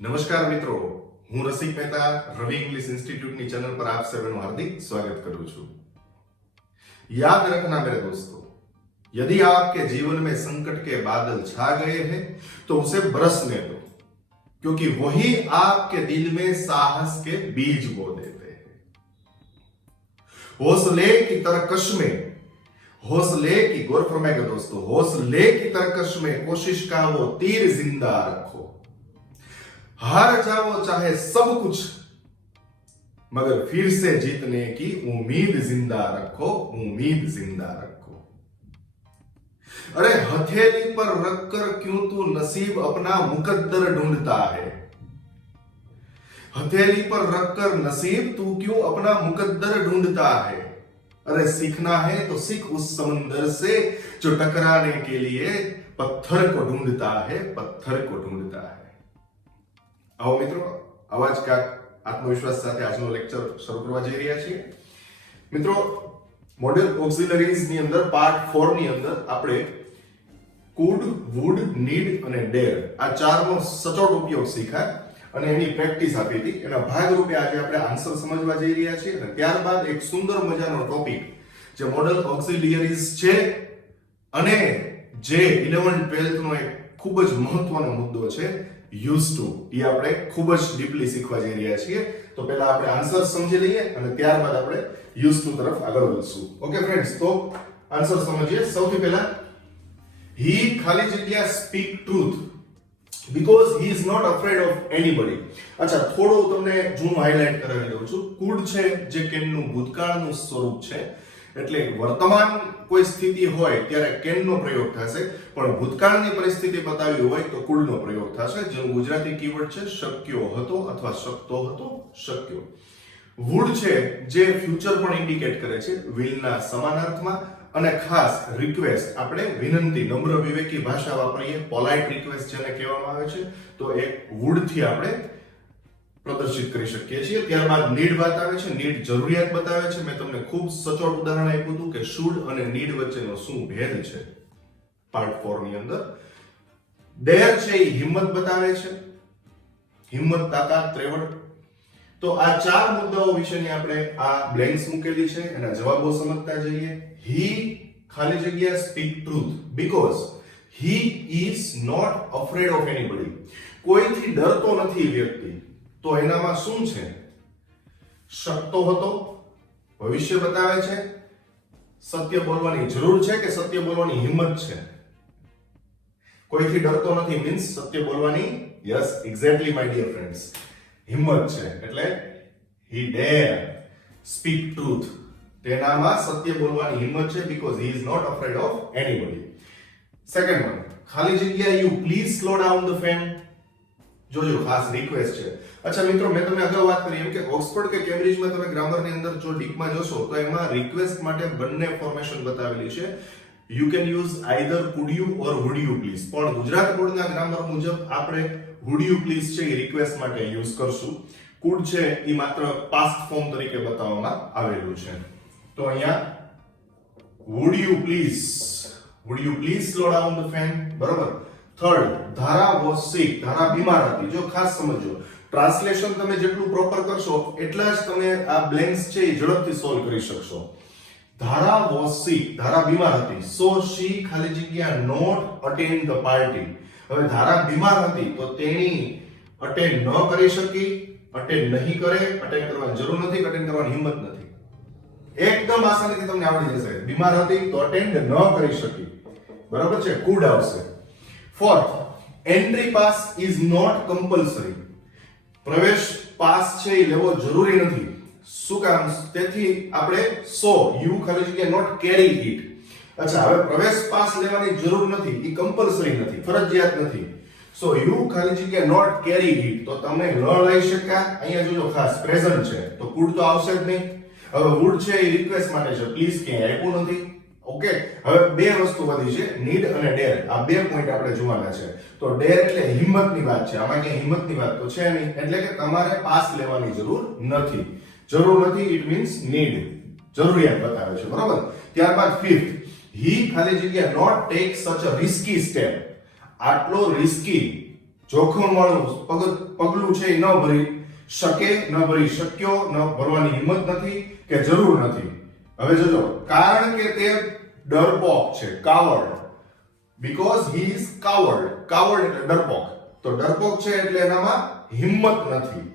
નમસ્કાર મિત્રો, હું રસિક મહેતા રવિ इंग्लिश इंस्टीट्यूट ની ચેનલ પર આપ સૌનું હાર્दिक स्वागत करूं છું। याद रखना मेरे दोस्तों, यदि आपके जीवन में संकट के बादल छा गए हैं तो उसे बरसने दो, क्योंकि वही आपके दिल में साहस के बीज बो देते हैं। हौसले की तरकश में, हौसले की गौर फरमाएगा दोस्तों, हौसले की तरकश में कोशिश का वो तीर जिंदा रखो। हार जाओ चाहे सब कुछ, मगर फिर से जीतने की उम्मीद जिंदा रखो, उम्मीद जिंदा रखो। अरे हथेली पर रखकर क्यों तू नसीब अपना मुकद्दर ढूंढता है, हथेली पर रखकर नसीब तू क्यों अपना मुकद्दर ढूंढता है। अरे सीखना है तो सीख उस समंदर से जो टकराने के लिए पत्थर को ढूंढता है, पत्थर को ढूंढता है। आओ મિત્રો, આવા જ કાક આત્મવિશ્વાસ સાથે આજનો લેક્ચર શરૂ કરવા જઈ રહ્યા છીએ। મિત્રો, મોડેલ ઓક્સિલરીઝ ની અંદર પાર્ટ 4 ની અંદર આપણે કુડ, વુડ, નીડ અને ડેર આ ચારનો સચોટ ઉપયોગ શીખ્યા અને એની પ્રેક્ટિસ આપી હતી। એના ભાગરૂપે આજે આપણે આન્સર સમજવા જઈ રહ્યા છીએ અને ત્યારબાદ એક સુંદર મજાનો ટોપિક જે મોડેલ ઓક્સિલરીઝ છે અને જે 11 12th નો એક ખૂબ જ મહત્વનો મુદ્દો છે યુઝ ટુ, એ આપણે ખૂબ જ ડીપલી શીખવા જઈ રહ્યા છીએ। તો પહેલા આપણે આન્સર સમજી લઈએ અને ત્યારબાદ આપણે યુઝ ટુ તરફ આગળ વધશું। ઓકે ફ્રેન્ડ્સ, તો આન્સર સમજીએ। સૌથી પહેલા he ખાલી જગ્યા speak truth because he is not afraid of anybody। અચ્છા, થોડું તમને જૂનું હાઇલાઇટ કરાવી દઉં છું। કુડ છે જે કેનનું ભૂતકાળનું સ્વરૂપ છે, એટલે વર્તમાન કોઈ સ્થિતિ હોય ત્યારે કેનનો પ્રયોગ થશે, પણ ભૂતકાળની પરિસ્થિતિ બતાવી હોય તો કુડનો પ્રયોગ થશે, જેનું ગુજરાતી કીવર્ડ છે શક્યો હતો અથવા શકતો હતો, શક્યો। વુડ છે જે ફ્યુચર પણ ઇન્ડિકેટ કરે છે વિલના સમાનાર્થમાં, અને ખાસ રિક્વેસ્ટ, આપણે વિનંતી, નમ્ર વિવેકી ભાષા વાપરીએ, પોલાઇટ રિક્વેસ્ટ જેને કહેવામાં આવે છે, તો એક વુડ થી આપણે પ્રદર્શિત કરી શકીએ છીએ। ત્યારબાદ નીડ વાત આવે છે, નીડ જરૂરિયાત બતાવે છે। મેં તમને ખૂબ સચોટ ઉદાહરણ આપ્યું હતું કે શુડ અને નીડ વચ્ચેનો શું ભેદ છે પાર્ટ 4 ની અંદર। ડેર છે એ હિંમત બતાવે છે, હિંમત, તાકાત, ત્રેવડ। તો આ ચાર મુદ્દાઓ વિશેની આપણે આ બ્લેન્ક્સ મૂકેલી છે, એના જવાબો સમજતા જઈએ। he ખાલી જગ્યા speak truth because he is not afraid of anybody, કોઈથી ડરતો નથી વ્યક્તિ। તો એનામાં શું છે? શકતો હતો, ભવિષ્ય બતાવે છે, સત્ય બોલવાની જરૂર છે કે સત્ય બોલવાની હિંમત છે। કોઈથી ડરતો નથી મીન્સ સત્ય બોલવાની, yes exactly my dear friends, હિંમત છે, એટલે he dare speak truth, તેનામાં સત્ય બોલવાની હિંમત છે because he is not afraid of anybody। Second one, ખાલી જગ્યા you please slow down the fan, જોજો ખાસ રિક્વેસ્ટ છે। અચ્છા મિત્રો, મેં તમને અગાઉ વાત કરી એમ કે ઓક્સફોર્ડ કે કેમ્બ્રિજમાં તમે ગ્રામરની અંદર જો ડીપમાં જોશો તો એમાં રિક્વેસ્ટ માટે બંને ફોર્મેશન બતાવેલી છે। You can use either food you or would you please, પણ ગુજરાત બોર્ડના ગ્રામર મુજબ આપણે વુડ યુ પ્લીઝ છે એ રિક્વેસ્ટ માટે યુઝ કરશું। કુડ છે એ માત્ર પાસ્ટ ફોર્મ તરીકે બતાવવામાં આવેલું છે। તો અહીંયા would you please slow down the fan, બરોબર। થર્ડ, ધારા વોઝ સિક, ધારા બીમાર હતી। જો ખાસ સમજો, ટ્રાન્સલેશન તમે જેટલું પ્રોપર કરશો એટલા જ તમે આ બ્લેન્ક્સ છે એ ઝડપથી સોલ્વ કરી શકશો। ધારા વોઝ સિક, ધારા બીમાર હતી, સો શી ખાલી જગ્યા નોટ અટેન્ડ ધ પાર્ટી। હવે ધારા બીમાર હતી તો તેણી અટેન્ડ ન કરી શકી, અટેન્ડ નહીં કરે, અટેન્ડ કરવાની જરૂર નથી, અટેન્ડ કરવાની હિંમત નથી, એકદમ આસાનીથી તમને આવડી જશે। બીમાર હતી તો અટેન્ડ ન કરી શકી, બરાબર છે, કુડ આવશે। Fourth, entry pass is not compulsory, પ્રવેશ પાસ છે એ લેવો જરૂરી નથી। શું કામ? તેથી આપણે સો યુ ખાલી જગ્યા નોટ કેરી ઇટ। અચ્છા, હવે પ્રવેશ પાસ લેવાની જરૂર નથી, એ કમ્પલ્સરી નથી, ફરજિયાત નથી। સો યુ ખાલી જગ્યા નોટ કેરી ઇટ, તો તમે ન લઈ શક્યા, અહીંયા જોજો ખાસ પ્રેઝન્ટ છે તો કુડ તો આવશે જ નહીં। હવે વુડ છે એ રિક્વેસ્ટ માટે છે, પ્લીઝ ક્યાંય આપ્યું નથી। ઓકે, હવે બે વસ્તુ વધી છે, નીડ અને ડેર, આ બે પોઈન્ટ આપણે જોવાના છે। તો ડેર એટલે હિંમતની વાત છે, આમાં ક્યાંય હિંમતની વાત તો છે નહીં, એટલે કે તમારે પાસ લેવાની જરૂર નથી, ઇટ મીન્સ નીડ, જરૂરિયાત બતાવે છે, બરોબર। ત્યારબાદ ફિફ્થ, he ખાલી જગ્યા not take such a risky step, આટલો રિસ્કી જોખમ વાળું પગલું છે એ ન ભરી શકે, ન ભરી શક્યો, ન ભરવાની હિંમત નથી કે જરૂર નથી. હવે જોજો, કારણ કે તે ડરપોક છે, કાવર્ડ, બીકોઝ હી ઇઝ કાવર્ડ. કાવર્ડ એટલે ડરપોક. તો ડરપોક છે એટલે એનામાં હિંમત નથી.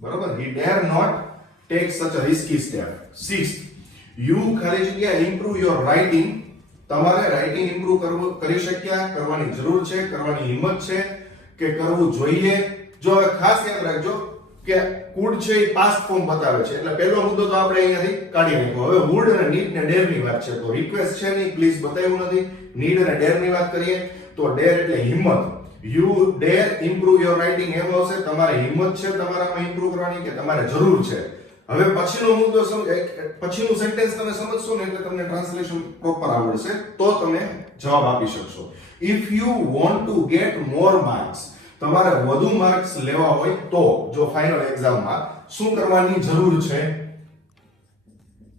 બરોબર? he dare not take such a risky step. Sixth, you ખાલી જગ્યા improve your writing. તમારે રાઇટિંગ ઇમ્પ્રૂવ કરી શક્યા, કરવાની જરૂર છે, કરવાની હિંમત છે કે કરવું જોઈએ. જો હવે ખાસ યાદ રાખજો કે could છે એ પાસ્ટ ફોર્મ બતાવે છે, એટલે પહેલો મુદ્દો તો આપણે અહીંયાથી કાઢી નાખ્યો. હવે would અને need ને dare ની વાત છે, તો રિક્વેસ્ટ છે નહીં, પ્લીઝ બતાવ્યું નથી. need અને dare ની વાત કરીએ તો dare એટલે હિંમત. you dare improve your writing એમ આવશે, તમારે હિંમત છે તમારામાં ઇમ્પ્રૂવ કરવાની કે તમારે જરૂર છે. હવે પછીનો મુદ્દો પછીનું સેન્ટેન્સ તમે સમજશો ને એટલે તમને ટ્રાન્સલેશન પ્રોપર આવડશે, તો તમે જવાબ આપી શકશો. if you want to get more marks, તમારે વધુ માર્ક્સ લેવા હોય તો જો ફાઇનલ એક્ઝામમાં શું કરવાની જરૂર છે?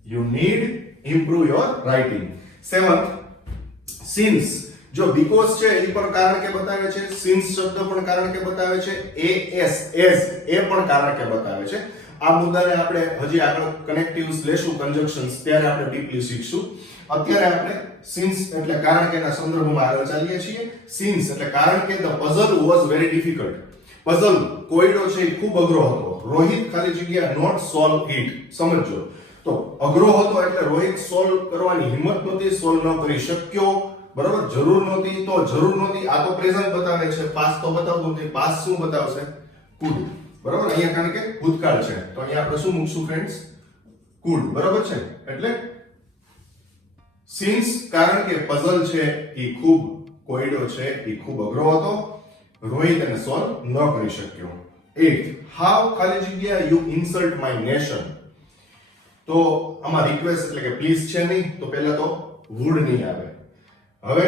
you need improve your writing. Seventh, since જો because છે એ પણ કારણ કે બતાવે છે, since શબ્દ પણ કારણ કે બતાવે છે, as એ પણ કારણ કે બતાવે છે. આ મુદ્દાને આપણે હજી આગળ કનેક્ટિવ્સ લેશું, કન્જક્શન્સ, ત્યારે આપણે ડીપલી શીખશું. અત્યારે આપણે since એટલે કારણ કે ના સંદર્ભમાં આગળ ચાલીએ છીએ. since એટલે કારણ કે the puzzle was very difficult. puzzle કોયડો છે એ ખૂબ અઘરો હતો. રોહિત ખાલી જગ્યા not solve it. સમજો, તો અઘરો હતો એટલે રોહિત સોલ્વ કરવાની હિંમત નહોતી, સોલ્વ ન કરી શક્યો. બરાબર? જરૂર નહોતી તો જરૂર નહોતી. આ તો પ્રેઝન્ટ બતાવે છે, પાસ્ટ તો બતાવતું નથી. પાસ્ટ શું બતાવશે? could. બરાબર? અહીંયા કારણ કે ભૂતકાળ છે તો અહીંયા આપણે શું મૂકશું ફ્રેન્ડ્સ? could. બરાબર છે? એટલે since કારણ કે puzzle છે એ ખૂબ કોયડો છે, એ ખૂબ અઘરો હતો, રોહિત એને સોલ્વ ન કરી શક્યો. 8, how ખાલી જગ્યા you insult my nation. તો આમાં રિક્વેસ્ટ એટલે કે પ્લીઝ છે નહીં, તો પહેલા તો would નહીં આવે. હવે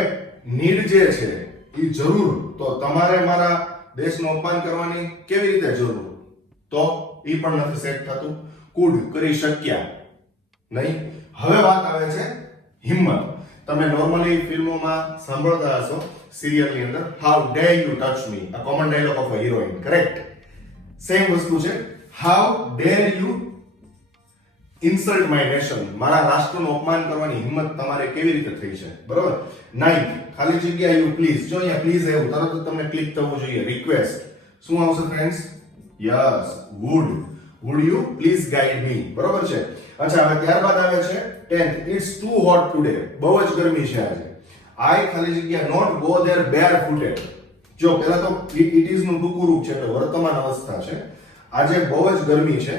need જે છે એ જરૂર, તો તમારે મારા દેશનું અપમાન કરવાની કેવી રીતે જરૂર, તો એ પણ નથી સેટ થતું. could કરી શક્યા નહીં. હવે વાત આવે છે હિંમત. તમે નોર્મલી ફિલ્મોમાં સાંભળતા હશો, સિરિયલની અંદર, how dare you touch me, a common dialogue of a heroine. Correct? Same વસ્તુ છે. how dare you insult my nation, મારા રાષ્ટ્રનું અપમાન કરવાની હિંમત તમારે કેવી રીતે થઈ છે? બરોબર? 9, ખાલી જગ્યા you please. જો અહીંયા પ્લીઝ એવું તરત જ તમને ક્લિક થવું જોઈએ. રિક્વેસ્ટ શું આવશે friends? Yes, would you please guide me. બરોબર છે? અચ્છા, હવે ત્યારબાદ આવે છે 10th, it's too hot today. બહુ જ ગરમી છે આજે. I ખાલી જગ્યા not go there barefooted. જો પહેલા તો it is નું ટૂંકું રૂપ છે એટલે વર્તમાન અવસ્થા છે. આજે બહુ જ ગરમી છે,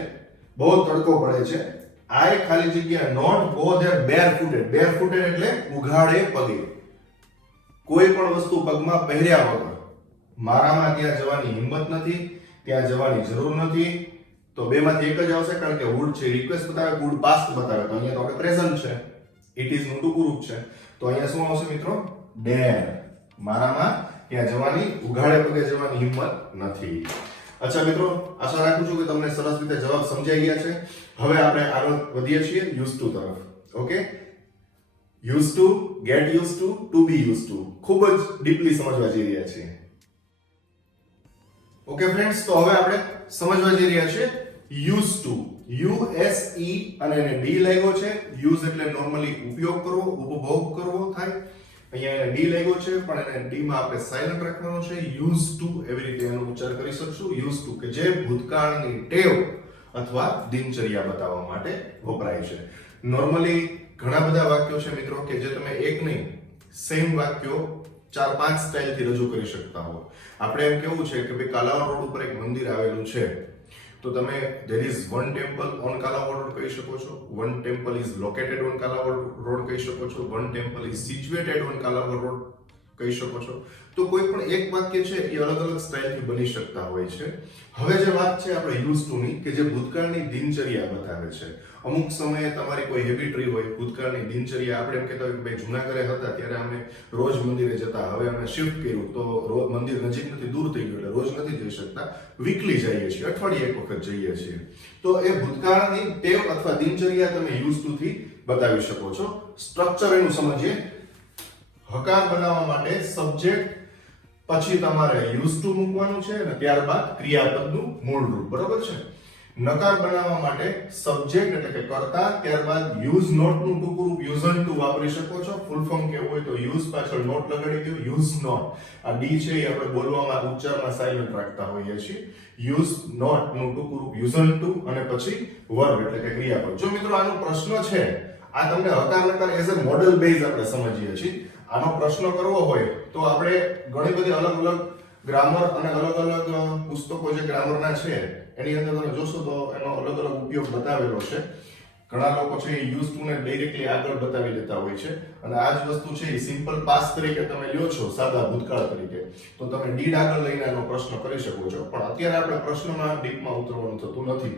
બહુ તડકો પડે છે. I ખાલી જગ્યા not go there barefooted. barefooted એટલે ઉઘાડે પગે. કોઈ પણ વસ્તુ પગમાં પહેર્યા વગર મારામાં ત્યાં જવાની હિંમત નથી, ત્યાં જવાની જરૂર નથી. તો બેમાંથી એક જ આવશે, કારણ કે would છે રિક્વેસ્ટ બતાવે, would પાસ્ટ બતાવે, તો અહીંયા તો આપણે પ્રેઝન્ટ છે, it is નું ટૂંકું રૂપ છે, તો અહીંયા શું આવશે મિત્રો? dare. મારામાં ત્યાં જવાની, ઉઘાડે પગે જવાની હિંમત નથી. અચ્છા મિત્રો, આશા રાખું છું કે તમને સરસ રીતે જવાબ સમજાઈ ગયા છે. હવે આપણે આગળ વધીએ છીએ used to તરફ. Okay, used to, get used to be used to. ખૂબ જ ડીપલી સમજવા જઈ રહ્યા છીએ. ઓકે ફ્રેન્ડ્સ, તો હવે આપણે સમજવા જઈ રહ્યા છીએ used to. USE અને એને D લાગ્યો છે. યુઝ એટલે નોર્મલી ઉપયોગ કરવો, ઉપભોગ કરવો થાય. અહીંયા એને D લાગ્યો છે, પણ એને D માં આપણે સાયલન્ટ રાખવાનો છે. used to એવી રીતે એનો ઉચ્ચાર કરી શકશું. used to કે જે ભૂતકાળની ટેવ અથવા દિનચર્યા બતાવવા માટે વપરાય છે. નોર્મલી ઘણા બધા વાક્યો છે મિત્રો કે જે તમે એક નહીં, સેમ વાક્યો 4-5 સ્ટાઇલથી રજૂ કરી શકતા હો. આપણે એમ કેવું છે કે ભાઈ કાલાવડ રોડ ઉપર એક મંદિર આવેલું છે, તો તમે there is one temple on Kalawad road કહી શકો છો, one temple is located on Kalawad road કહી શકો છો, one temple is situated on Kalawad road કહી શકો છો. તો કોઈ પણ એક વાક્ય છે એ અલગ અલગ સ્ટાઇલથી બની શકતા હોય છે. હવે જે વાત છે આપણે used to ની, કે જે ભૂતકાળની દિનચર્યા બતાવે છે. અમુક સમયે તમારી કોઈ હેબિટરી હોય, ભૂતકાળની દિનચર્યા, આપણે એમ કહેતા હોય કે ભાઈ જૂના ઘરે હતા ત્યારે અમે રોજ મંદિરે જતા, હવે અમે શિફ્ટ કર્યું તો મંદિર નજીક નથી, દૂર થઈ ગયું એટલે રોજ નથી જઈ શકતા, વીકલી જઈએ છીએ, અઠવાડિયે એક વખત જઈએ છીએ. તો એ ભૂતકાળની ટેવ અથવા દિનચર્યા તમે used to થી બતાવી શકો છો. સ્ટ્રક્ચર એનું સમજીએ. હકાર બનાવવા માટે સબ્જેક્ટ પછી તમારે યુઝ ટુ મૂકવાનું છે અને ત્યારબાદ ક્રિયાપદનું મૂળ રૂપ, બરોબર છે. નકાર બનાવવા માટે સબ્જેક્ટ એટલે કે કર્તા, ત્યારબાદ યુઝ નોટ નું ટૂંકું રૂપ યુઝન ટુ વાપરી શકો છો. ફૂલ ફોર્મ કેવું હોય તો યુઝ પાછળ નોટ લગાડી દો, યુઝ નોટ. આ ડી છે એ આપણે બોલવામાં ઉચ્ચારમાં સાયલન્ટ રાખતા હોઈએ છીએ. યુઝ નોટ નું ટૂંકું રૂપ યુઝન ટુ અને પછી વર્બ એટલે કે ક્રિયાપદ. જો મિત્રો આનો પ્રશ્ન છે, આ તમને હકાર નકાર એઝ અ મોડેલ બેઝ આપણે સમજીએ છીએ. આનો પ્રશ્ન કરવો હોય તો આપણે ઘણી બધી અલગ અલગ ગ્રામર અને અલગ અલગ પુસ્તકો જે ગ્રામરના છે એની અંદર તમે જોશો તો એનો અલગ અલગ ઉપયોગ બતાવેલો છે. ઘણા લોકો છે એ યુઝ ટુ ને ડાયરેક્ટલી આગળ બતાવી દેતા હોય છે અને આ જ વસ્તુ છે એ સિમ્પલ પાસ્ટ તરીકે તમે લ્યો છો, સાદા ભૂતકાળ તરીકે, તો તમે ડીડ આગળ લઈને આનો પ્રશ્ન કરી શકો છો. પણ અત્યારે આપણે પ્રશ્નમાં ડીપમાં ઉતરવાનું થતું નથી.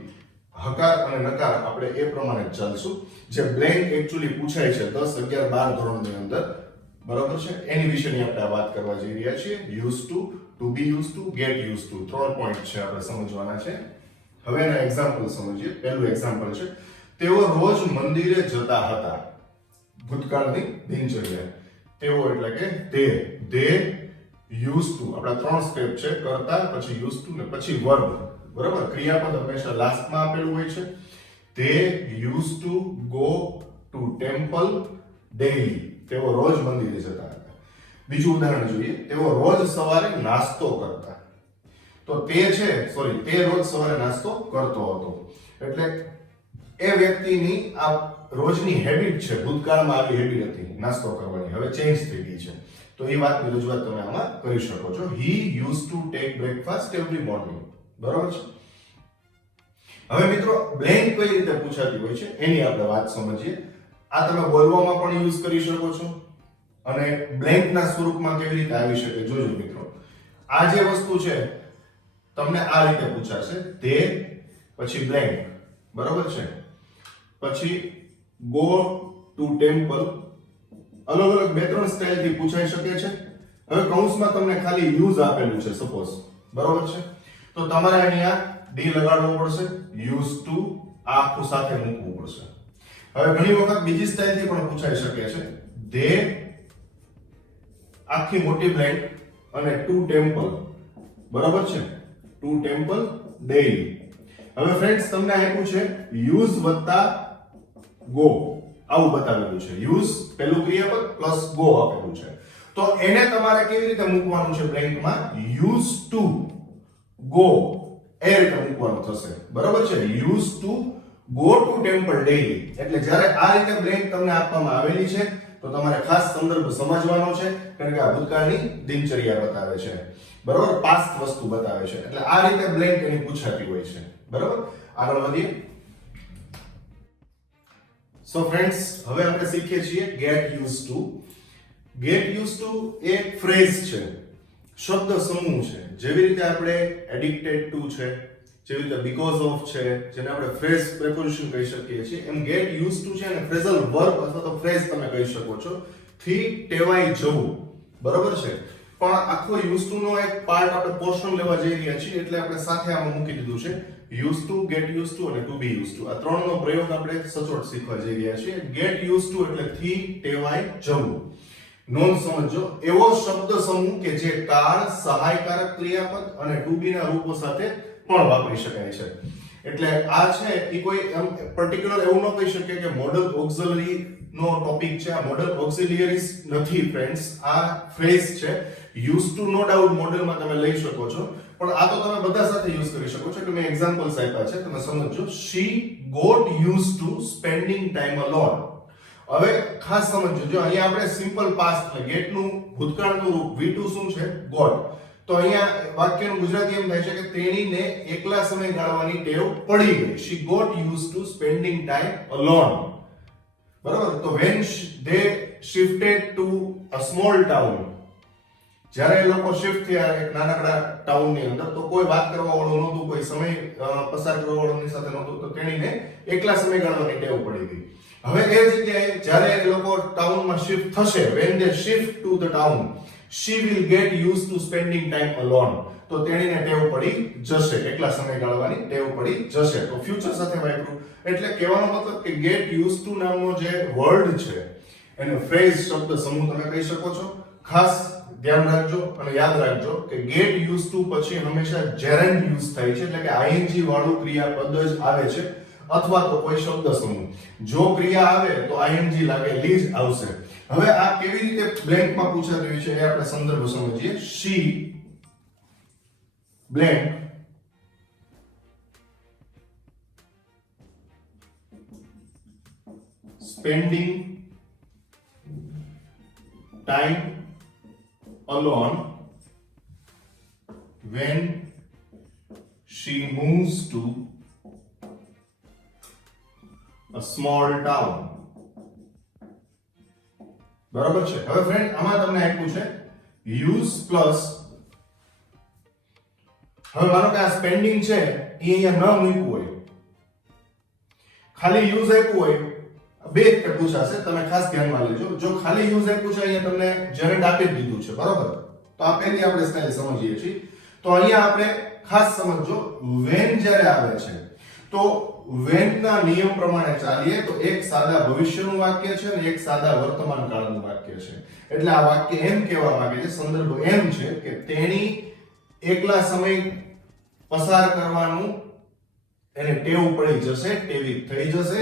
હકાર અને નકાર આપણે એ પ્રમાણે જ ચાલશું. જે બ્લેન્ક એકચ્યુઅલી પૂછાય છે 10, 11, 12 ધોરણની અંદર, બરાબર છે, એની વિશેની આપણે વાત કરવા જઈ રહ્યા છીએ. Use to be use to, get use to, 3 point છે આપણે સમજવાના છે. હવે એના એક્ઝામ્પલ સમજીએ. પહેલું એક્ઝામ્પલ છે, તેઓ રોજ મંદિરે જતા હતા. ભૂતકાળની દિનચર્યા. તેઓ એટલે કે they used to. આપણા 3 સ્ટેપ છે, કર્તા, પછી used to ને પછી વર્બ, બરાબર. ક્રિયાપદ હંમેશા લાસ્ટમાં આપેલું હોય છે. they used to go to temple daily. તેઓ રોજ મંદિરે જતા હતા. બીજું ઉદાહરણ જોઈએ. તેઓ રોજ સવારે નાસ્તો કરતા. તો તે રોજ સવારે નાસ્તો કરતો હતો. એટલે એ વ્યક્તિની આ રોજની હેબિટ છે, ભૂતકાળમાં આવી હેબિટ હતી નાસ્તો કરવાની, હવે ચેન્જ થઈ ગઈ છે. તો એ વાતની રજૂઆત તમે આમાં કરી શકો છો. he used to take breakfast every morning. બરાબર છે. હવે મિત્રો બ્લેન્ક કઈ રીતે પૂછાતી હોય છે એની આપણે વાત સમજીએ. આ તમે બોલવામાં પણ યુઝ કરી શકો છો અને બ્લેન્કના સ્વરૂપમાં કેવી રીતે આવી શકે જોજો મિત્રો. આ જે વસ્તુ છે તમને આ રીતે પૂછાશે, તે પછી બ્લેન્ક, બરાબર છે, પછી ગો ટુ ટેમ્પલ. અલગ અલગ 2-3 સ્ટાઇલથી પૂછાઈ શકે છે. હવે કૌંસમાં તમને ખાલી યુઝ આપેલું છે સપોઝ, બરાબર છે, તો તમારે અહીંયા ડી લગાડવો પડશે, યુઝ ટુ આખું સાથે મૂકવું પડશે. હવે ઘણી વખત બીજી સ્ટાઇલથી પણ પૂછાઈ શકે છે, they આખી મોટી બ્લેન્ક અને ટુ ટેમ્પલ, બરાબર છે, ટુ ટેમ્પલ ડેઈલી. હવે ફ્રેન્ડ્સ તમને આપ્યું છે યુઝ વત્તા ગો, આવું બતાવેલું છે. યુઝ પેલું ક્રિયાપદ પ્લસ ગો આપેલું છે. તો એને તમારે કેવી રીતે મૂકવાનું છે બ્લેન્કમાં? યુઝ ટુ ગો એ રીતે મૂકવાનું થશે, બરાબર છે. Use to go to temple daily. એટલે જ્યારે આ રીતે બ્લેન્ક તમને આપવામાં આવેલી છે તો તમારે ખાસ સંદર્ભ સમજવાનો છે, કારણ કે આ ભૂતકાળની દિનચર્યા બતાવે છે, બરાબર, પાસ્ટ વસ્તુ બતાવે છે. એટલે આ રીતે બ્લેન્ક એની પૂછાતી હોય છે, બરાબર. આગળ વધીએ. સો ફ્રેન્ડ્સ, હવે આપણે શીખીએ છીએ gate use to. Get use two એક ફ્રેઝ છે, શબ્દ સમૂહ છે. જેવી રીતે આપણે એડિક્ટેડ ટુ છે, જેવી રીતે બીકોઝ ઓફ છે, જેને આપણે ફ્રેઝ પ્રેપોઝિશન કહી શકીએ છીએ, એમ ગેટ યુઝ ટુ છે અને ફ્રેઝલ વર્બ અથવા તો ફ્રેઝ તમે કહી શકો છો. થી ટેવાઈ જવું, બરાબર છે. પણ આખો યુઝ ટુ નો એક પાર્ટ આપણે પોર્શન લેવા જઈ રહ્યા છીએ, એટલે આપણે સાથે આમાં મૂકી દીધું છે use to, get use two અને ટુ બી યુઝ ટુ. આ ત્રણનો પ્રયોગ આપણે સચોટ શીખવા જઈ રહ્યા છીએ. ગેટ યુઝ ટુ એટલે થી ટેવાઈ જવું. નોંધ સમજો, એવો શબ્દ સમૂહ કે જે કાળ, સહાયકારક ક્રિયાપદ અને ટુ બી ના રૂપો સાથે પણ વાપરી શકાય છે. એટલે આ છે એ કોઈ એમ પર્ટિક્યુલર એવું ન કહી શકે કે મોડલ ઓક્ઝિલરી નો ટોપિક છે. આ મોડલ ઓક્ઝિલિયરીઝ નથી ફ્રેન્ડ્સ, આ ફ્રેઝ છે. યુઝ ટુ નો ડાઉટ મોડલમાં તમે લઈ શકો છો, પણ આ તો તમે બધા સાથે યુઝ કરી શકો છો. એટલે મેં એક્ઝામ્પલ્સ આપ્યા છે, તમે સમજો. she got used to spending time alone. હવે ખાસ સમજો, જો અહીંયા આપણે સિમ્પલ પાસ્ટ એટલે ગેટ નું ભૂતકાળનું રૂપ V2 શું છે? ગોટ. તો અહીંયા વાક્યનું ગુજરાતી એમ થાય છે કે તેણીને એકલા સમય ગાળવાની ટેવ પડી ગઈ. she got used to spending time alone. બરાબર. તો when they shifted to a small town, જ્યારે એ લોકો શિફ્ટ થયા એક નાનકડા ટાઉન ની અંદર, તો કોઈ વાત કરવા વાળું નહોતું, કોઈ સમય પસાર કરવા વાળુની સાથે નહોતું, તો તેણીને એકલા સમય ગાળવાની ટેવ પડી ગઈ. હવે એ જગ્યાએ જ્યારે એ લોકો ટાઉનમાં શિફ્ટ થશે, when they shift to the town, she will get used to spending time alone. તો તેણીને ટેવ પડી જશે, એકલા સમય ગાળવાની ટેવ પડી જશે. તો ફ્યુચર સાથે વાપર્યું. એટલે કહેવાનો મતલબ કે ગેટ યુઝ ટુ નામનો જે વર્ડ છે એને ફ્રેઝ શબ્દ સમૂહ તમે કહી શકો છો. ખાસ ધ્યાન રાખજો અને યાદ રાખજો કે get used to પછી હંમેશા gerund યુઝ થાય છે, એટલે કે ing વાળું ક્રિયાપદ જ આવે છે અથવા તો કોઈ શબ્દ સમૂહ. જો ક્રિયા આવે તો ing લાગેલી જ આવશે. હવે આ કેવી રીતે બ્લેન્કમાં પૂછાતું હોય છે એ આપણે સંદર્ભ સમજીએ. she blank spending time alone when she moves to a small town. બરાબર છે. હવે ફ્રેન્ડ આમાં તમને આપ્યું છે યુઝ પ્લસ, હવે માનો કે આ સ્પેન્ડિંગ છે એ અહીંયા ન મૂક્યું હોય, ખાલી યુઝ આપ્યું હોય, બે રીતે પૂછાશે, તમે ખાસ ધ્યાનમાં લેજો. જો ખાલી યુઝ આપ્યું છે અહીંયા તમને જરેન્ડ આપી જ દીધું છે, બરાબર, તો આ પહેલી આપણે સ્ટાઇલ સમજીએ છીએ. તો અહીંયા આપણે ખાસ સમજો when જ્યારે આવે છે તો when ના નિયમ પ્રમાણે ચાલીએ તો એક સાદા ભવિષ્યનું વાક્ય છે અને એક સાદા વર્તમાન કાળનું વાક્ય છે. એટલે આ વાક્ય એમ કહેવા માંગે છે, સંદર્ભ એમ છે કે તેણી એકલા સમય પસાર કરવાનું એને ટેવ પડી જશે, ટેવી થઈ જશે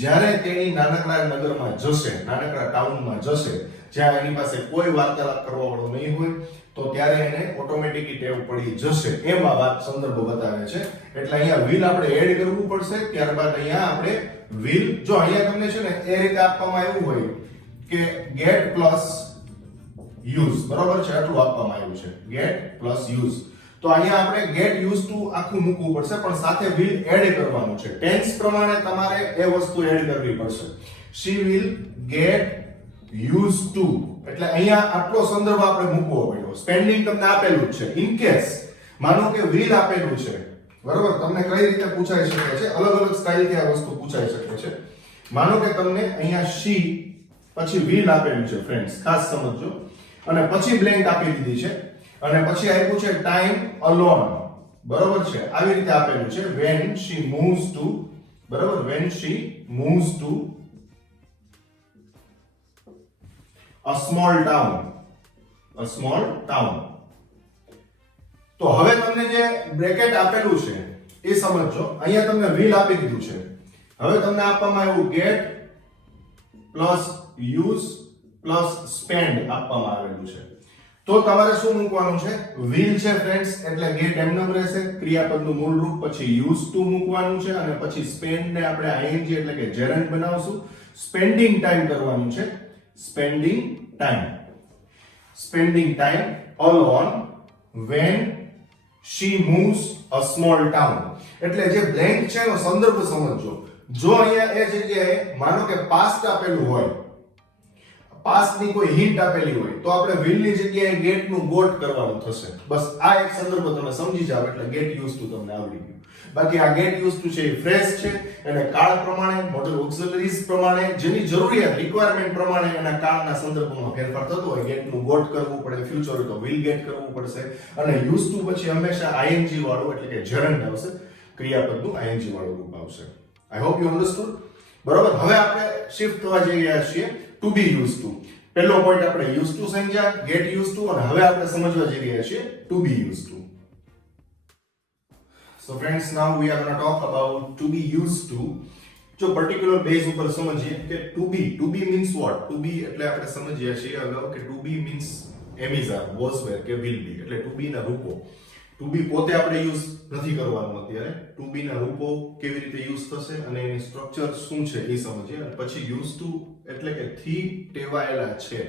જ્યારે તેણી નાનકડા નગરમાં જશે, નાનકડા ટાઉનમાં જશે, જ્યાં એની પાસે કોઈ વાર્તાલાપ કરવા વાળો નહીં હોય, તો ત્યારે એને ઓટોમેટિકલી ટેવ પડી જશે. એમ આ વાત સંદર્ભ બતાવે છે. એટલે અહીંયા will આપણે એડ કરવું પડશે, ત્યારબાદ અહીંયા આપણે will, જો અહીંયા તમને છે ને એ રીતે આપવામાં આવ્યું હોય કે get plus use, બરાબર છે, આટલું આપવામાં આવ્યું છે get plus use, તો અહીંયા આપણે get used to આખું મૂકવું પડશે, પણ સાથે will એડ કરવાનું છે. ટેન્સ પ્રમાણે તમારે એ વસ્તુ એડ કરવી પડશે. she will get used to, એટલે અહીંયા આટલો સંદર્ભ આપણે મૂકવો પડ્યો. સ્પેન્ડિંગ તમને આપેલું જ છે. ઇન કેસ માનો કે will આપેલું છે, બરાબર, તમને કઈ રીતે પૂછાઈ શકે છે, અલગ અલગ સ્ટાઇલથી આ વસ્તુ પૂછાઈ શકે છે. માનો કે તમને અહીંયા she પછી will આપેલું છે ફ્રેન્ડ્સ, ખાસ સમજજો, અને પછી બ્લેન્ક આપી દીધી છે, અને પછી આપ્યું છે ટાઈમ અલોન, બરાબર છે, આવી રીતે આપેલું છે when she moves to, બરાબર, when she moves to a small town, a small town. તો હવે તમને જે બ્રેકેટ આપેલું છે એ સમજો. અહીંયા તમને will આપી દીધું છે, હવે તમને આપવામાં આવ્યું get plus use plus spend આપવામાં આવેલું છે. તો તમારે શું મૂકવાનું છે? will છે ફ્રેન્ડ્સ, એટલે get એમનેમ રહેશે, ક્રિયાપદનું મૂળ રૂપ, પછી used to મૂકવાનું છે, અને પછી spend ને આપણે ing એટલે કે gerund બનાવશું. spending time કરવાનું છે, spending time alone when she moves a small town. એટલે જે બ્લેન્ક છે એનો સંદર્ભ સમજો. જો અહીંયા એ જગ્યાએ માનો કે પાસ્ટ આપેલું હોય, પાસ્ટ ની કોઈ હિન્ટ આપેલી હોય, તો આપણે will ની જગ્યાએ get નું ગોટ કરવાનું થશે. બસ આ એક સંદર્ભ તમે સમજી જાવ એટલે get used to તમને આવડી ગયું. બાકી આ get used to છે એ ફ્રેશ છે, એને કાળ પ્રમાણે, મોડલ ઓક્સિલરીઝ પ્રમાણે, જેની જરૂરિયાત, રિક્વાયરમેન્ટ પ્રમાણે એના કાળના સંદર્ભમાં ફેરફાર થતો હોય. get નું ગોટ કરવું પડે, ફ્યુચર હોય તો will get કરવું પડશે, અને used to પછી હંમેશા ing વાળું એટલે કે gerund આવશે, ક્રિયાપદનું ing વાળું રૂપ આવશે. I hope you understood. બરોબર. હવે આપણે શિફ્ટ થવા જઈ રહ્યા છીએ to be used to. પહેલો પોઈન્ટ આપણે used to સમજ્યા, get used to, અને હવે આપણે સમજવા જઈ રહ્યા છીએ to be used to. So friends, now we are going to talk about to be used to. જો પર્ટિક્યુલર બેઝ ઉપર સમજીએ કે to be means what? to be એટલે આપણે સમજ્યા છીએ અગાઉ કે to be means am is are, was were કે will be, એટલે to be ના રૂપો. to be પોતે આપણે યુઝ નથી કરવાનું અત્યારે. to be ના રૂપો કેવી રીતે યુઝ થશે અને એની સ્ટ્રક્ચર શું છે એ સમજીએ, અને પછી used to એટલે કે થી ટેવાયેલા છે.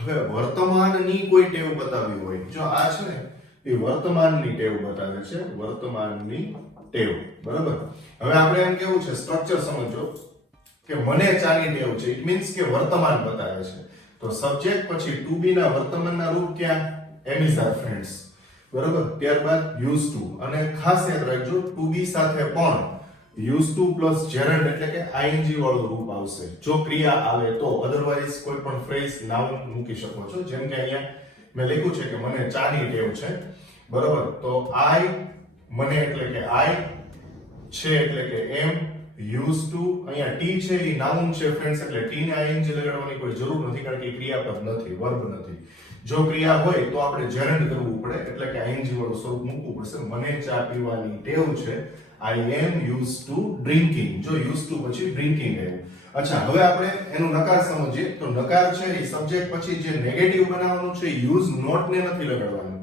હવે વર્તમાનની કોઈ ટેવ બતાવી હોય, જો આ છે ને એ વર્તમાનની ટેવ બતાવે છે, વર્તમાનની ટેવ, બરાબર. હવે આપણે એમ કેવું છે, સ્ટ્રક્ચર સમજો કે મને ચાની ટેવ છે, ઇટ મીન્સ કે વર્તમાન બતાવે છે. તો સબ્જેક્ટ પછી to be ના વર્તમાનના રૂપ ક્યાં? am is are ફ્રેન્ડ્સ, બરાબર. ત્યારબાદ used to, અને ખાસ યાદ રાખજો to be સાથે પણ used to પ્લસ gerund એટલે કે ing વાળું રૂપ આવશે જો ક્રિયા આવે તો. અધરવાઇઝ કોઈ પણ ફ્રેઝ નાઉન મૂકી શકો છો. જેમ કે અહીંયા મેં લખ્યું છે કે મને ચાની ટેવ છે, બરાબર. તો I, મને એટલે કે I, છે એટલે કે am, used to, અહીંયા t છે એ નાઉન છે ફ્રેન્ડ્સ, એટલે t ને ing લગાડવાની કોઈ જરૂર નથી, કારણ કે ક્રિયાપદ નથી, વર્બ નથી. જો ક્રિયા હોય તો આપણે gerund કરવું પડે, એટલે કે ing વાળું સ્વરૂપ મૂકવું પડશે. મને ચા પીવાની ટેવ છે. I am used to drinking. જો used to પછી drinking આવ્યું. અચ્છા, હવે આપણે એનું નકાર સમજીએ. તો નકાર છે એ સબ્જેક્ટ પછી જે નેગેટિવ બનાવવાનું છે યુઝ નોટ ને નથી લગાડવાનું.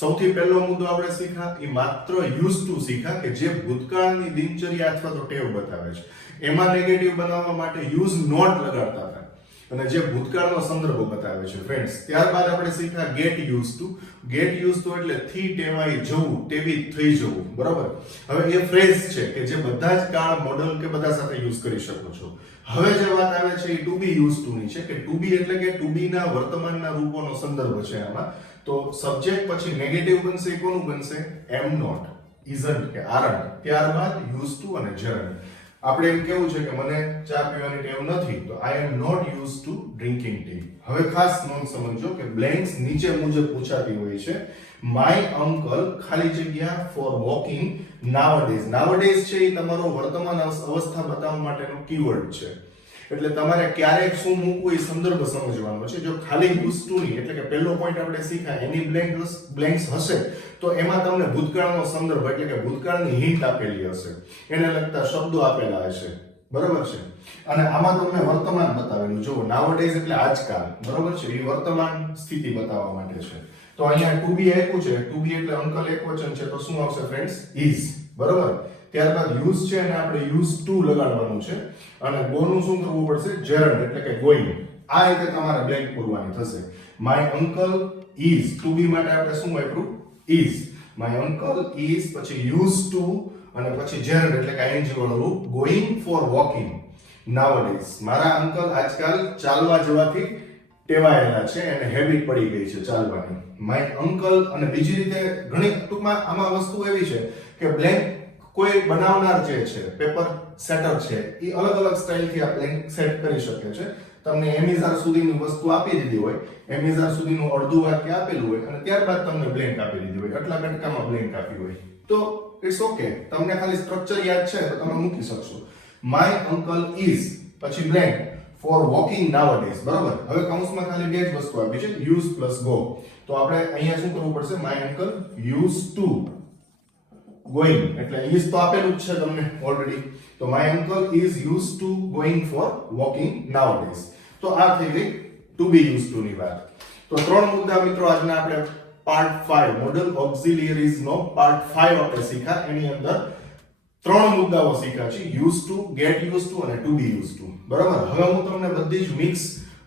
સૌથી પહેલો મુદ્દો આપણે શીખા એ માત્ર used to શીખા કે જે ભૂતકાળની દિનચર્યા અથવા તો ટેવ બતાવે છે. એમાં નેગેટિવ બનાવવા માટે યુઝ નોટ લગાડતા હતા અને જે ભૂતકાળનો સંદર્ભ બતાવે છે ફ્રેન્ડ્સ. ત્યારબાદ આપણે શીખા get use to. Get use to એટલે થી ટેવાઈ જવું, તેવી થઈ જવું, બરાબર. હવે એ ફ્રેઝ છે કે જે બધા જ કાળ, મોડલ કે બધા સાથે યુઝ કરી શકો છો. હવે જે વાત આવે છે એ ટુ બી યુઝ ટુ ની છે કે ટુ બી એટલે કે ટુ બી ના વર્તમાનના રૂપોનો સંદર્ભ છે આમાં. તો સબ્જેક્ટ પછી નેગેટિવ બનશે, કોનું બનશે? એમ નોટ, ઇઝન્ટ કે આરન્ટ. ત્યારબાદ યુઝ ટુ અને gerund. આપણે એમ કેવું છે કે મને ચા પીવાની ટેવ નથી, તો I am not used to drinking tea. હવે ખાસ નોંધ સમજો કે બ્લેન્ક્સ નીચે મુજબ પૂછાતી હોય છે. My uncle ખાલી જગ્યા for walking nowadays. Nowadays છે એ તમારો વર્તમાન અવસ્થા બતાવવા માટેનો કીવર્ડ છે. એટલે તમારે ક્યારેક શું મૂકવું એ સંદર્ભ સમજવાનો છે. જો ખાલી used to ની એટલે કે પહેલો પોઈન્ટ આપણે શીખ્યા એની બ્લેન્ક્સ હશે તો એમાં તમને ભૂતકાળનો સંદર્ભ એટલે કે ભૂતકાળની હિન્ટ આપેલી હશે, એને લગતા શબ્દો આપેલા હશે, બરાબર છે. અને આમાં તમને વર્તમાન બતાવેલું. જો nowadays એટલે આજકાલ, બરાબર છે, એ વર્તમાન સ્થિતિ બતાવવા માટે છે. તો અહીંયા ટુ બી આપ્યું છે. ટુ બી એટલે અંકલ એકવચન છે, તો શું આવશે ફ્રેન્ડ્સ? ઇઝ, બરાબર. ત્યારબાદ યુઝ છે અને આપણે યુઝ ટુ લગાડવાનું છે અને ગો નું શું કરવું પડશે? gerund એટલે કે going. આ રીતે તમારે બ્લેન્ક પૂરવાની થશે. My uncle is. ટુ બી માટે આપણે શું વાપર્યું? is. My uncle is પછી used to અને પછી gerund એટલે કે ing વાળું રૂપ going for walking nowadays. મારા અંકલ આજકાલ ચાલવા જવાથી ટેવાયેલા છે અને હેબિટ પડી ગઈ છે ચાલવાની. My uncle અને બીજી રીતે ઘણી ટૂંકમાં આમાં વસ્તુ એવી છે કે બ્લેન્ક કોઈ બનાવનાર જે છે, પેપર સેટર છે, એ અલગ અલગ સ્ટાઇલથી આ બ્લેન્ક સેટ કરી શકે છે. તમને એમિઝાર સુધીની વસ્તુ આપી દીધી હોય, એમિઝાર સુધીનું અડધું વાક્ય આપેલું હોય અને ત્યારબાદ તમને બ્લેન્ક આપી દીધી હોય, આટલા કટકામાં બ્લેન્ક આપી હોય, તો ઇટ્સ ઓકે. તમને ખાલી સ્ટ્રક્ચર યાદ છે તો તમે મૂકી શકશો. My uncle is પછી બ્લેન્ક for walking nowadays, બરાબર. હવે કૌંસમાં ખાલી બે જ વસ્તુ આપી છે, use plus go. તો આપણે અહીંયા શું કરવું પડશે? My uncle used to going એટલે is તો આપેલું જ છે તમને ઓલરેડી. તો my uncle is used to going for walking nowadays. તો આ થઈ ગઈ to be used to ની વાત. તો ત્રણ મુદ્દા મિત્રો આજના આપણે પાર્ટ 5 મોડલ ઓક્સિલરીઝ નો પાર્ટ 5 આપણે શીખ્યા. એની અંદર ત્રણ મુદ્દાઓ શીખ્યા છે, used to, get used to અને to be used to, બરાબર. હવે હું તમને બધી જ મિક્સ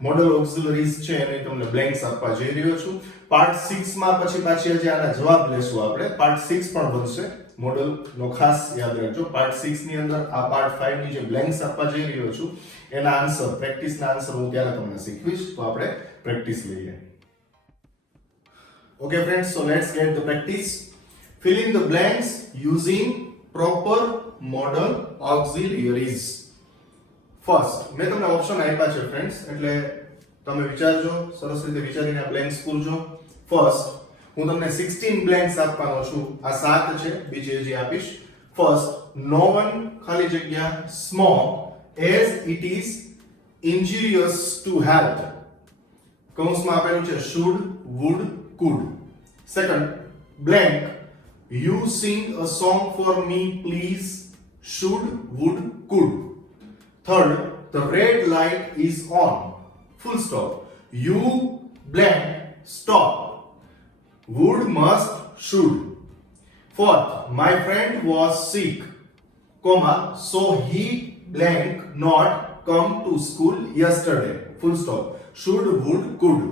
મોડલ ઓક્સિલરીઝ છે એને તમને બ્લેન્ક્સ આપવા જઈ રહ્યો છું. પાર્ટ 6 માં પાછી હજી આના જવાબ લેશું આપણે. પાર્ટ 6 પણ બનશે મોડલ નો, ખાસ યાદ રાખજો. પાર્ટ 6 ની અંદર આ પાર્ટ 5 ની જે બ્લેન્ક્સ આપવા જઈ રહ્યો છું એના આન્સર, પ્રેક્ટિસના આન્સર હું ત્યારે તમને શીખવીશ. તો આપણે પ્રેક્ટિસ લઈએ. Okay friends, so let's get the practice. Fill in the blanks using proper modal auxiliaries. First મેં તમને ઓપ્શન આપ્યા છે ફ્રેન્ડ્સ, એટલે તમે વિચારજો, સરસ રીતે વિચારીને આ બ્લેન્ક્સ પૂરજો. ફર્સ્ટ હું તમને 16 બ્લેન્ક્સ આપવાનો છું. આ 7 છે, બીજી હજી આપીશ. ફર્સ્ટ, નો વન ખાલી જગ્યા smoke as it is injurious to health. કૌંસમાં આપેલું છે should, would, could. Second, blank you sing a song for me please, should, would, could. Third, the red light is on, full stop, you blank stop, would, must, should. Fourth, my friend was sick, comma, so he blank not come to school yesterday, full stop, should, would, could.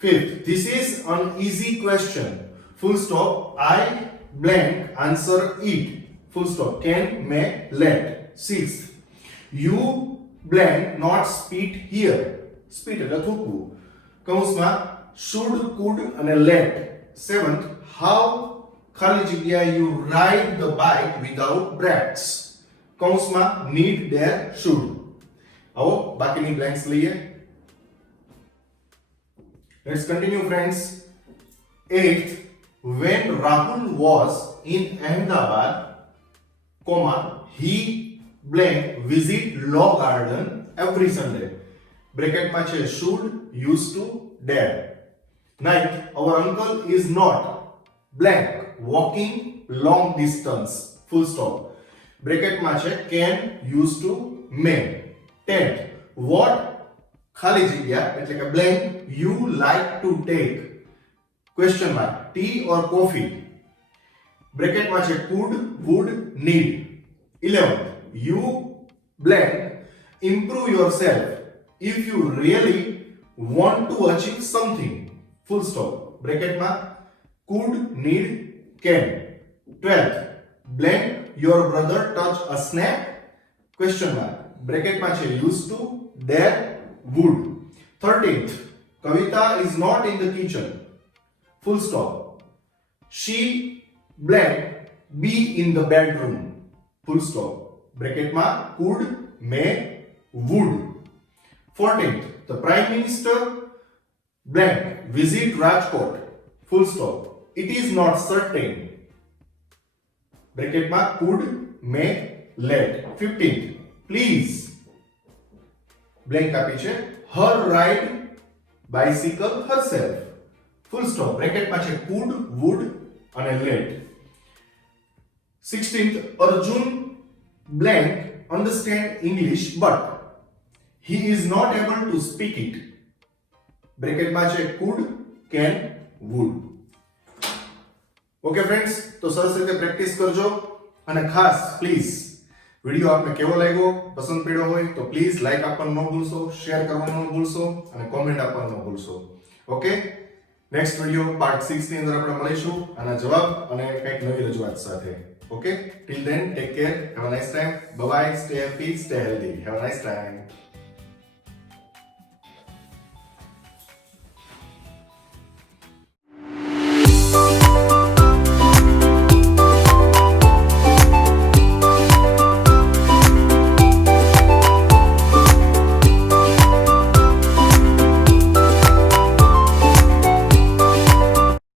Fifth, this is an easy question, full stop, I blank answer it, full stop, can, may, let. Sixth, you blank not spit here, spit એટલે થૂકવું, કૌંસમાં should, could અને let. Seventh, how ખાલી જગ્યા you ride the bike without brakes, કૌંસમાં need, dare, should. આવો બાકીની blanks લઈએ. Let's continue friends. Eighth, when Rahul was in Ahmedabad, comma, he blank visit law garden every Sunday. Bracket માં છે should, used to, dare. Ninth, our uncle is not blank walking long distance. Full stop. Bracket માં છે can, used to, may. 10th, what ખાલી જગ્યા એટલે કે blank you like to take. Question mark, tea or coffee. Bracket માં છે could, would, need. 11th, you blank improve yourself if you really want to achieve something. Full stop. Bracket માં could, need, can. 12th, blank your brother touch a snack. Question mark. Bracket માં છે used to, dare, would. 13th, Kavita is not in the kitchen. Full stop. She blank be in the bedroom. Full stop. Bracket માં could, may, would. 14th, the prime minister blank visit Rajkot. Full stop. It is not certain. Bracket માં could, may, let. 15th, please blank આપી છે her ride bicycle herself. Full stop. Bracket માં છે could, would અને let. 16th, Arjun blank understand English but he is not able to speak it. Bracket માં છે could, can, would. Okay friends, તો સરસ રીતે પ્રેક્ટિસ કરજો અને ખાસ પ્લીઝ વિડિયો આપને કેવો લાગ્યો, પસંદ પડ્યો હોય તો પ્લીઝ લાઈક આપવાનું ન ભૂલશો, શેર કરવાનું ન ભૂલશો અને કોમેન્ટ આપવાનું ન ભૂલશો. ઓકે, નેક્સ્ટ વિડિયો પાર્ટ 6 ની અંદર આપણે મળીશું આના જવાબ અને કંઈક નવી રજૂઆત સાથે. Okay, till then take care, have a nice time, bye bye, stay happy, stay healthy, have a nice time.